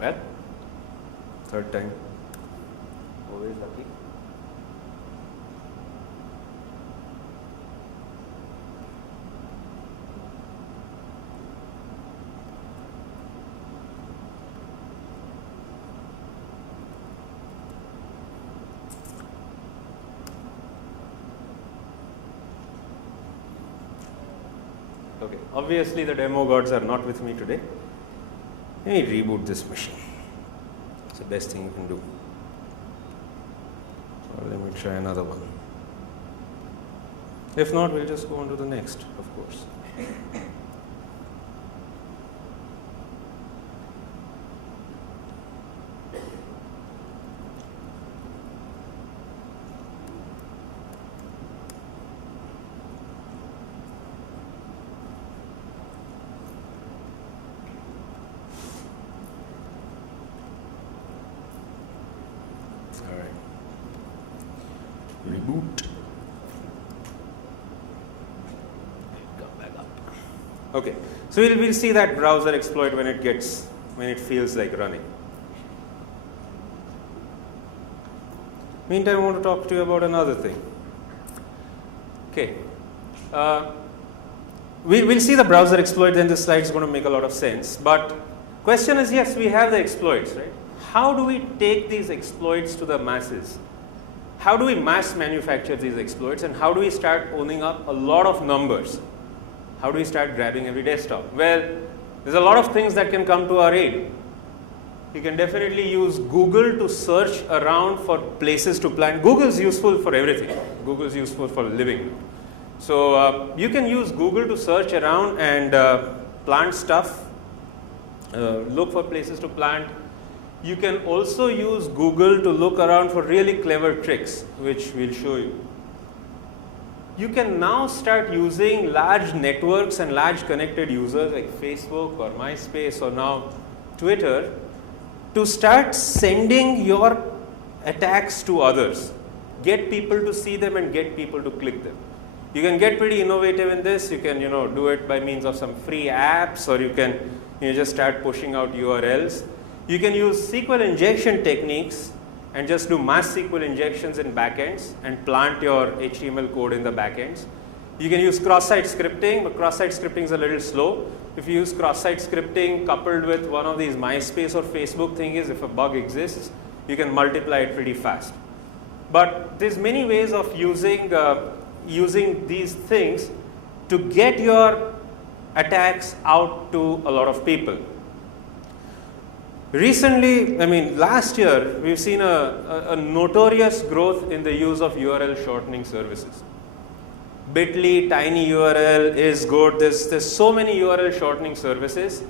Well, third time. Always lucky. Okay, obviously the demo gods are not with me today. Let me reboot this machine. It's the best thing you can do. Or let me try another one. If not, we'll just go on to the next, of course. Reboot. Come back up. Okay, so we'll see that browser exploit when it feels like running. Meantime, I want to talk to you about another thing. Okay, we'll see the browser exploit. Then this slide is going to make a lot of sense. But question is, yes, we have the exploits, right? How do we take these exploits to the masses? How do we mass manufacture these exploits, and how do we start owning up a lot of numbers? How do we start grabbing every desktop? Well, there's a lot of things that can come to our aid. You can definitely use Google to search around for places to plant. Google is useful for everything. Google is useful for living. So you can use Google to search around and plant stuff, look for places to plant. You can also use Google to look around for really clever tricks, which we'll show you. You can now start using large networks and large connected users like Facebook or MySpace or now Twitter to start sending your attacks to others. Get people to see them and get people to click them. You can get pretty innovative in this. You can do it by means of some free apps, or you can just start pushing out URLs. You can use SQL injection techniques and just do mass SQL injections in backends and plant your HTML code in the backends. You can use cross-site scripting, but cross-site scripting is a little slow. If you use cross-site scripting coupled with one of these MySpace or Facebook things, if a bug exists, you can multiply it pretty fast. But there's many ways of using these things to get your attacks out to a lot of people. Recently, last year, we've seen a notorious growth in the use of URL shortening services. Bitly, tiny URL is good. There's so many URL shortening services.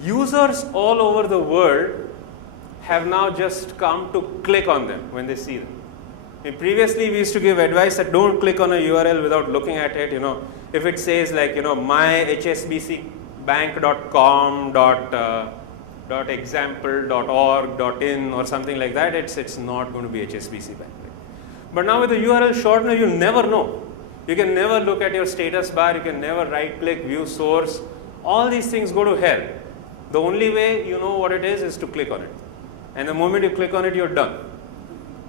Users all over the world have now just come to click on them when they see them. Previously, we used to give advice that don't click on a URL without looking at it. If it says like myhsbcbank.com.example.org.in or something like that, it's not going to be HSBC Bank. But now with the URL shortener, you never know. You can never look at your status bar. You can never right click, view source. All these things go to hell. The only way you know what it is to click on it. And the moment you click on it, you're done.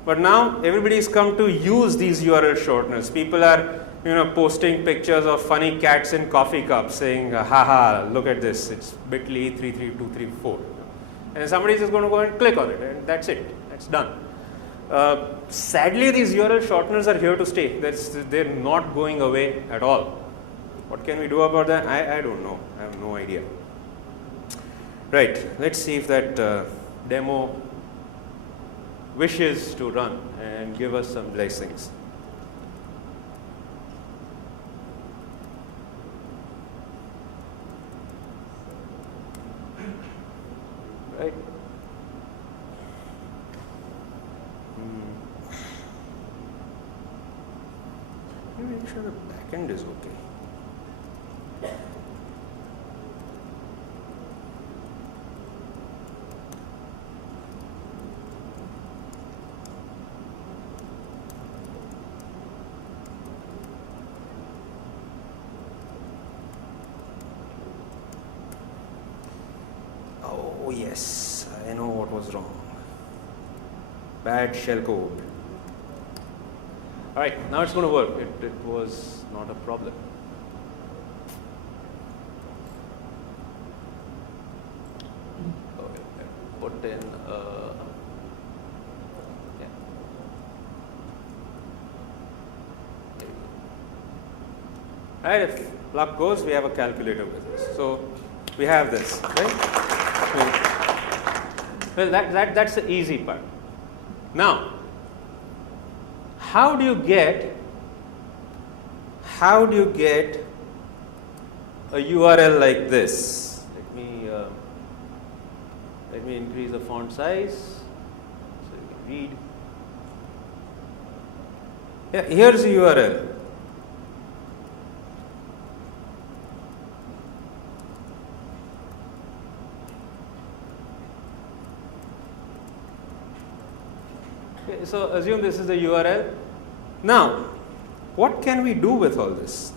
But now everybody's come to use these URL shorteners. People are posting pictures of funny cats in coffee cups saying, haha, look at this, it's bit.ly 33234. And somebody's just going to go and click on it, and that's it, that's done. Sadly, these URL shorteners are here to stay. They're not going away at all. What can we do about that? I don't know. I have no idea. Right, let's see if that demo wishes to run and give us some blessings. Right. Let me make sure the backend is okay. Oh yes, I know what was wrong. Bad shellcode. Alright, now it's going to work. It was not a problem. Okay, put in yeah. Right, if luck goes, we have a calculator with us. So we have this, right? Well, that's the easy part. Now, how do you get a URL like this? Let me increase the font size so you can read. Yeah, here's the URL. Okay, so assume this is the URL. Now, what can we do with all this?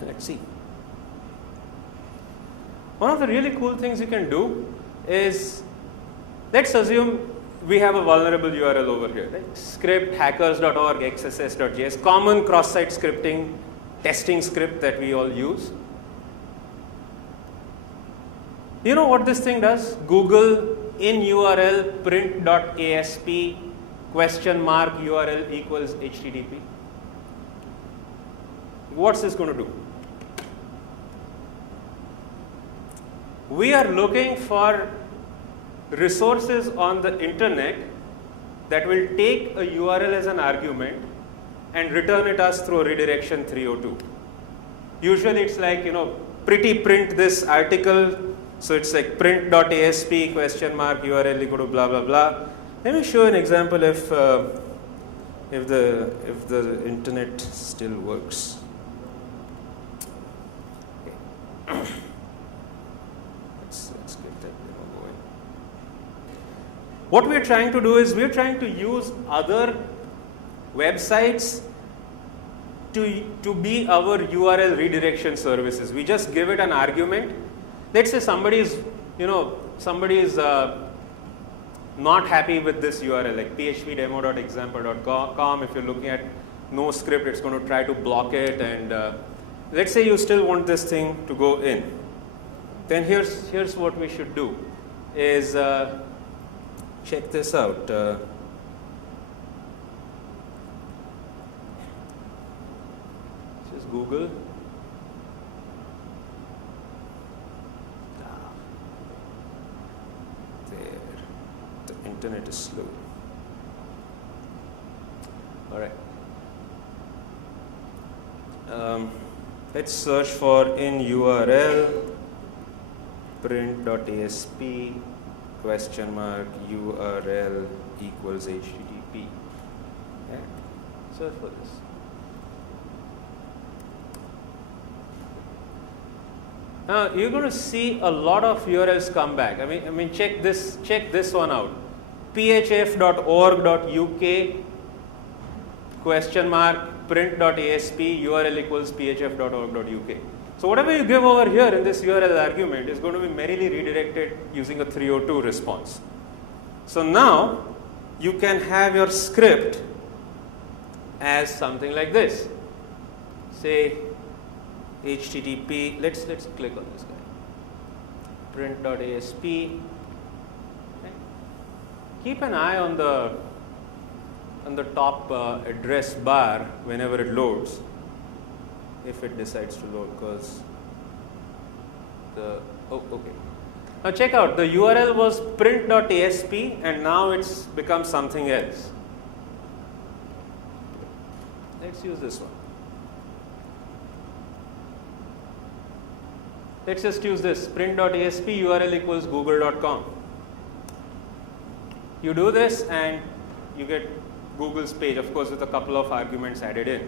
Let's see. One of the really cool things you can do is, let's assume we have a vulnerable URL over here, right? Script hackers.org xss.js, common cross-site scripting testing script that we all use. You know what this thing does? Google in URL print.asp $URL equals HTTP. What's this going to do? We are looking for resources on the internet that will take a URL as an argument and return it us through redirection 302. Usually it's like, pretty print this article. So it's like print.asp $URL equal to blah blah blah. Let me show an example if the internet still works. Okay. Let's get that demo going. What we're trying to do is we're trying to use other websites to be our URL redirection services. We just give it an argument. Let's say somebody is not happy with this URL, like phpdemo.example.com. If you're looking at no script, it's going to try to block it. And let's say you still want this thing to go in. Then here's what we should do is check this out. This is Google. Internet is slow. All right. Let's search for in URL print.asp $URL equals HTTP. Okay. Search for this. Now you're going to see a lot of URLs come back. I mean, check this one out. phf.org.uk print.asp URL equals phf.org.uk. So whatever you give over here in this URL argument is going to be merely redirected using a 302 response. So now you can have your script as something like this. Say HTTP. Let's click on this guy. Print.asp. Keep an eye on the top address bar whenever it loads, if it decides to load, because okay. Now check out, the URL was print.asp and now it's become something else. Let's use this one. Let's just use this print.asp URL equals google.com. You do this and you get Google's page, of course, with a couple of arguments added in.